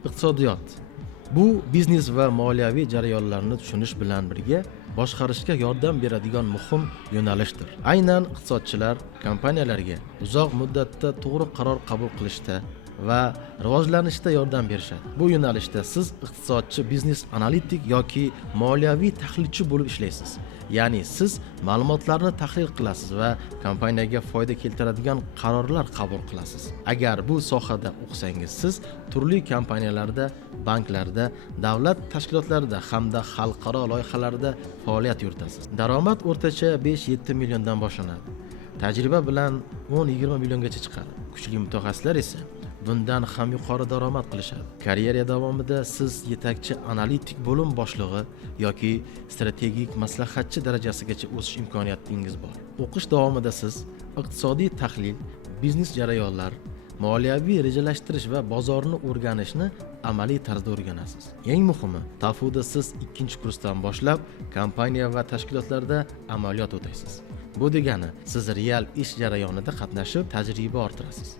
Iqtisodiyot bu biznes va moliyaviy jarayonlarni tushunish bilan birga boshqarishga yordam beradigan muhim yo'nalishdir. Aynan iqtisodchilar kompaniyalarga uzoq muddatda to'g'ri qaror qabul qilishda va rivojlanishda yordam berishadi. Bu yo'nalishda siz iqtisodchi, biznes analitik yoki moliyaviy tahlilchi bo'lib ishlaysiz. Ya'ni siz ma'lumotlarni tahlil qilasiz va kompaniyaga foyda keltiradigan qarorlar qabul qilasiz. Agar bu sohada o'qisangiz, siz turli kompaniyalarda, banklarda, davlat tashkilotlarida hamda xalqaro loyihalarda faoliyat yuritasiz. Daromad o'rtacha 5-7 milliondan boshlanadi. Tajriba bilan 10-20 milliongacha chiqadi. Kuchli mutaxassislar esa bundan ham yuqori daromad qilishadi. Karyera davomida siz yetakchi analitik bo'lim boshlig'i yoki strategik maslahatchi darajasigacha o'sish imkoniyatingiz bor. O'qish davomida siz iqtisodiy tahlil, biznes jarayonlar, moliyaviy rejalashtirish va bozorni o'rganishni amaliy tarzda o'rganasiz. Eng muhimi, TAFUda siz 2-kursdan boshlab kompaniya va tashkilotlarda amaliyot o'taysiz. Bu degani, siz real ish jarayonida qatnashib, tajriba orttirasiz.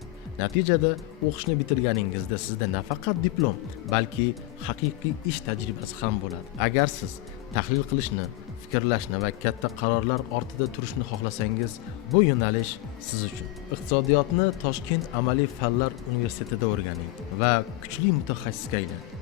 Natijada o'qishni bitirganingizda sizda nafaqat diplom, balki haqiqiy ish tajribasi ham bo'ladi. Agar siz tahlil qilishni, fikrlashni va katta qarorlar ortida turishni xohlasangiz, bu yo'nalish siz uchun. Iqtisodiyotni Toshkent amaliy fanlar universitetida o'rganing va kuchli mutaxassisga aylaning.